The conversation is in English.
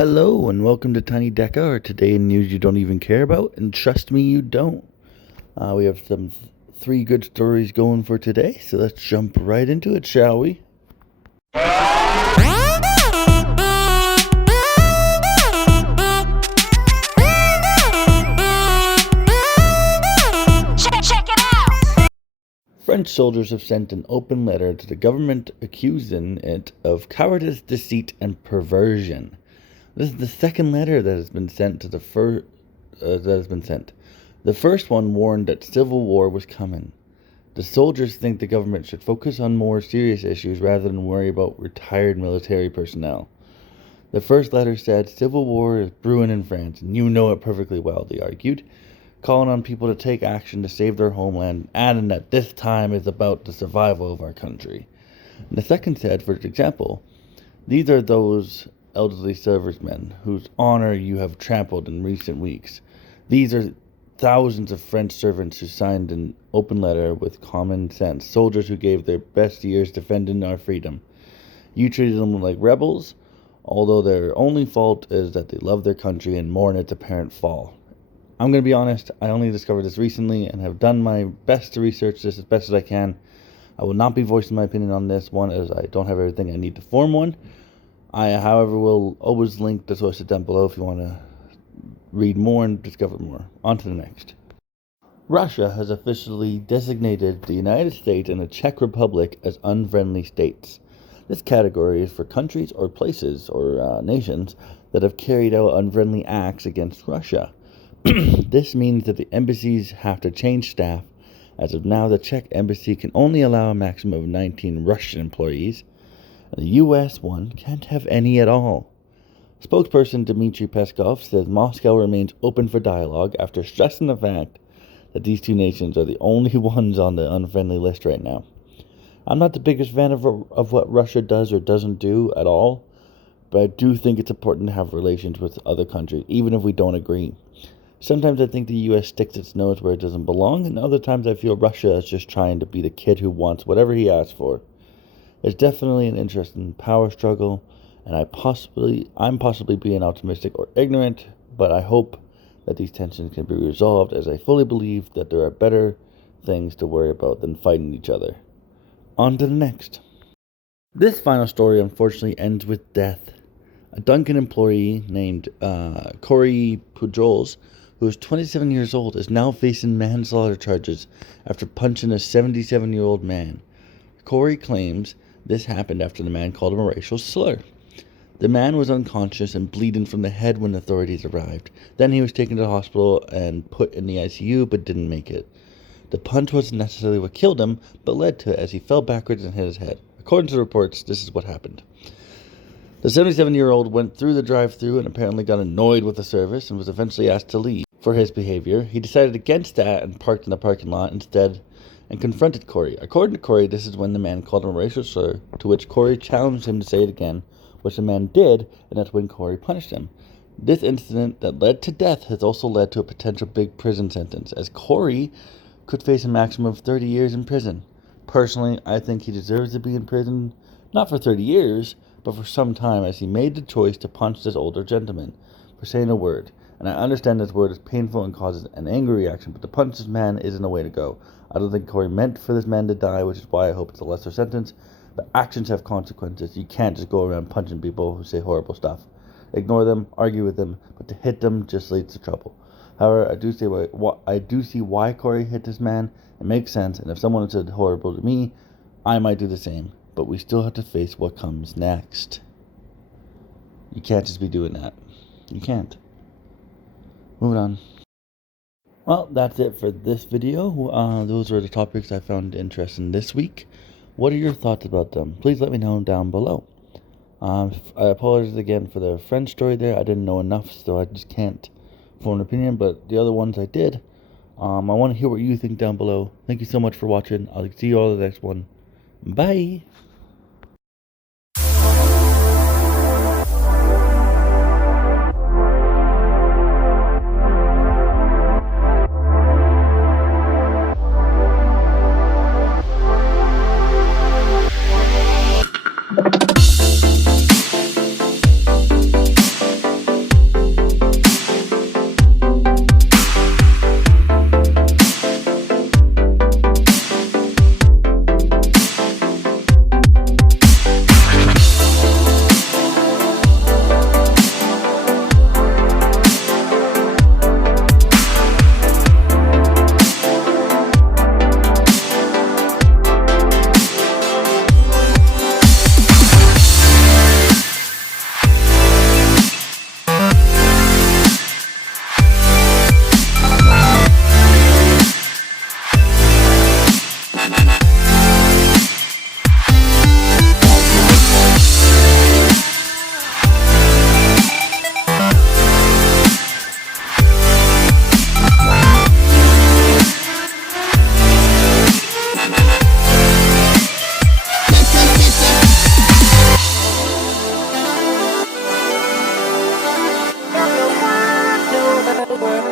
Hello and welcome to T.I.N.Y.D.E.C.A, or Today in News You Don't Even Care About, and trust me, you don't. We have some three good stories going for today, so let's jump right into it, shall we? Check it out! French soldiers have sent an open letter to the government accusing it of cowardice, deceit, and perversion. This is the second letter that has been sent to the first. The first one warned that civil war was coming. The soldiers think the government should focus on more serious issues rather than worry about retired military personnel. The first letter said civil war is brewing in France, and you know it perfectly well, they argued, calling on people to take action to save their homeland, adding that this time is about the survival of our country. And the second said, for example, these are those elderly servicemen whose honor you have trampled in recent weeks. These are thousands of French servants who signed an open letter with common sense, soldiers who gave their best years defending our freedom. You treated them like rebels, although their only fault is that they love their country and mourn its apparent fall. I'm going to be honest, I only discovered this recently and have done my best to research this as best as I can. I will not be voicing my opinion on this one, as I don't have everything I need to form one. I, however, will always link the sources down below if you want to read more and discover more. On to the next. Russia has officially designated the United States and the Czech Republic as unfriendly states. This category is for countries or places or nations that have carried out unfriendly acts against Russia. This means that the embassies have to change staff. As of now, the Czech embassy can only allow a maximum of 19 Russian employees. The U.S. one can't have any at all. Spokesperson Dmitry Peskov says Moscow remains open for dialogue after stressing the fact that these two nations are the only ones on the unfriendly list right now. I'm not the biggest fan of what Russia does or doesn't do at all, but I do think it's important to have relations with other countries, even if we don't agree. Sometimes I think the U.S. sticks its nose where it doesn't belong, and other times I feel Russia is just trying to be the kid who wants whatever he asks for. It's definitely an interesting power struggle, and I'm possibly being optimistic or ignorant, but I hope that these tensions can be resolved, as I fully believe that there are better things to worry about than fighting each other. On to the next. This final story unfortunately ends with death. A Dunkin employee named Corey Pujols, who is 27 years old, is now facing manslaughter charges after punching a 77-year-old man. Corey claims this happened after the man called him a racial slur. The man was unconscious and bleeding from the head when authorities arrived. Then he was taken to the hospital and put in the ICU, but didn't make it. The punch wasn't necessarily what killed him, but led to it as he fell backwards and hit his head. According to the reports, this is what happened. The 77-year-old went through the drive-thru and apparently got annoyed with the service and was eventually asked to leave for his behavior. He decided against that and parked in the parking lot instead and confronted Corey. According to Corey, this is when the man called him a racial slur, to which Corey challenged him to say it again, which the man did, and that's when Corey punished him. This incident that led to death has also led to a potential big prison sentence, as Corey could face a maximum of 30 years in prison. Personally, I think he deserves to be in prison, not for 30 years, but for some time, as he made the choice to punch this older gentleman for saying a word. And I understand this word is painful and causes an angry reaction, but to punch this man isn't a way to go. I don't think Corey meant for this man to die, which is why I hope it's a lesser sentence. But actions have consequences. You can't just go around punching people who say horrible stuff. Ignore them, argue with them, but to hit them just leads to trouble. However, I do see why Corey hit this man. It makes sense, and if someone had said horrible to me, I might do the same. But we still have to face what comes next. You can't just be doing that. You can't. Moving on. Well, that's it for this video. Those are the topics I found interesting this week. What are your thoughts about them? Please let me know down below. I apologize again for the French story there. I didn't know enough, so I just can't form an opinion. But the other ones I did. I want to hear what you think down below. Thank you so much for watching. I'll see you all in the next one. Bye. world.